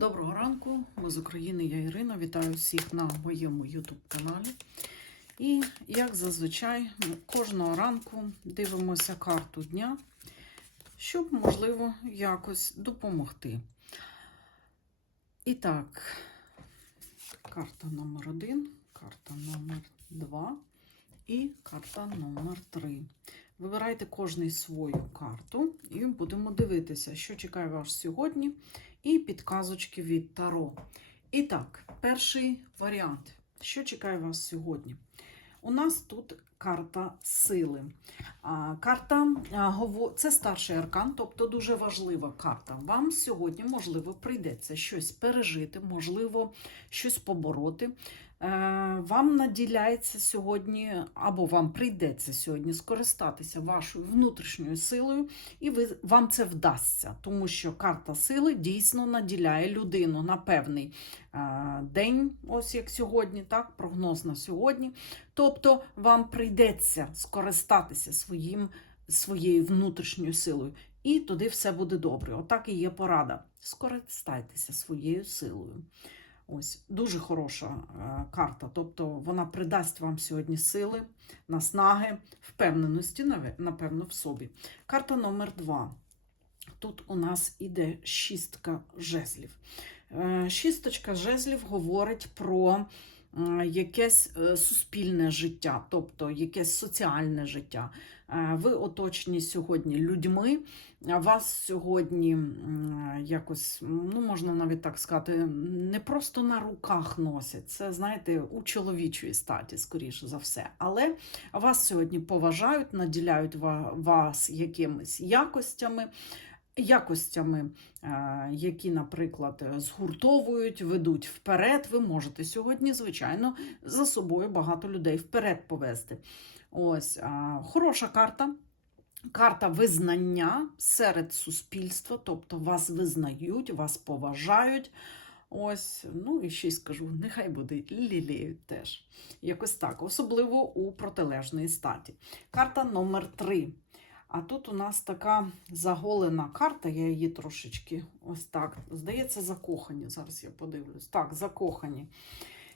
Доброго ранку, ми з України, я Ірина. Вітаю всіх на моєму YouTube каналі. І, як зазвичай, ми кожного ранку дивимося карту дня, щоб, можливо, якось допомогти. І так, карта номер один, карта номер два і карта номер три. Вибирайте кожний свою карту і будемо дивитися, що чекає вас сьогодні, і підказочки від Таро. І так, перший варіант. Що чекає вас сьогодні? У нас тут карта сили. Карта це старший аркан, тобто дуже важлива карта. Вам сьогодні, можливо, прийдеться щось пережити, можливо, щось побороти. Е, Вам наділяється сьогодні, або вам прийдеться сьогодні скористатися вашою внутрішньою силою, і ви, вам це вдасться, тому що карта сили дійсно наділяє людину на певний е, день, ось як сьогодні, так, прогноз на сьогодні. Тобто вам прийдеться скористатися своїм, своєю внутрішньою силою, і туди все буде добре. Отак і є порада. Скористайтеся своєю силою. Ось дуже хороша е, карта. Тобто вона придасть вам сьогодні сили, наснаги, впевненості, напевно, в собі. Карта номер два. Тут у нас іде шістка жезлів. Е, Шісточка жезлів говорить про е, якесь суспільне життя, тобто якесь соціальне життя. Ви оточені сьогодні людьми, вас сьогодні якось, ну можна навіть так сказати, не просто на руках носять. Це, знаєте, у чоловічої статі, скоріше за все. Але вас сьогодні поважають, наділяють вас якимись якостями. Якостями, е, які, наприклад, згуртовують, ведуть вперед. Ви можете сьогодні, звичайно, за собою багато людей вперед повести. Ось хороша карта. Карта визнання серед суспільства, тобто вас визнають, вас поважають. Ось, ну і ще й скажу, нехай буде лілеють теж. Якось так, особливо у протилежної статі. Карта номер 3. А тут у нас така заголена карта, я її трошечки ось так. Здається, закохані. Зараз я подивлюсь. Так, закохані.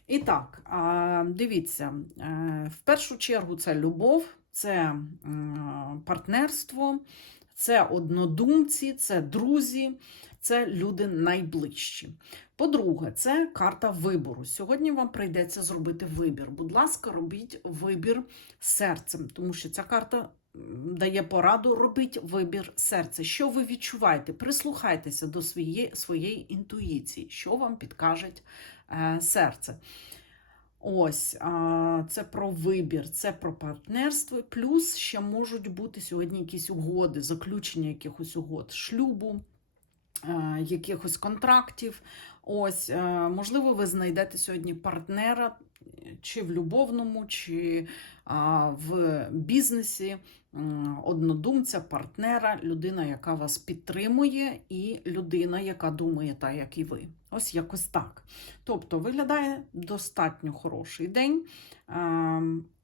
І так, дивіться, е, в першу чергу це любов, це партнерство, це однодумці, це друзі, це люди найближчі. По-друге, це карта вибору. Сьогодні вам прийдеться зробити вибір. Будь ласка, робіть вибір серцем, тому що ця карта дає пораду, робіть вибір серця. Що ви відчуваєте? Прислухайтеся до своєї, своєї інтуїції, що вам підкаже серце. Ось, це про вибір, це про партнерство. Плюс ще можуть бути сьогодні якісь угоди, заключення якихось угод, шлюбу, якихось контрактів. Ось, можливо, ви знайдете сьогодні партнера чи в любовному, чи в бізнесі, однодумця, партнера, людина, яка вас підтримує, і людина, яка думає так, як і ви. Ось якось так. Тобто виглядає достатньо хороший день.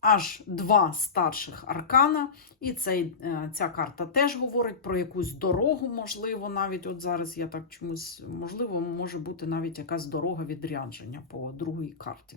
Аж два старших аркана, і цей, е, ця карта теж говорить про якусь дорогу, можливо, навіть от зараз я так чомусь, можливо, може бути навіть якась дорога відрядження по другій карті.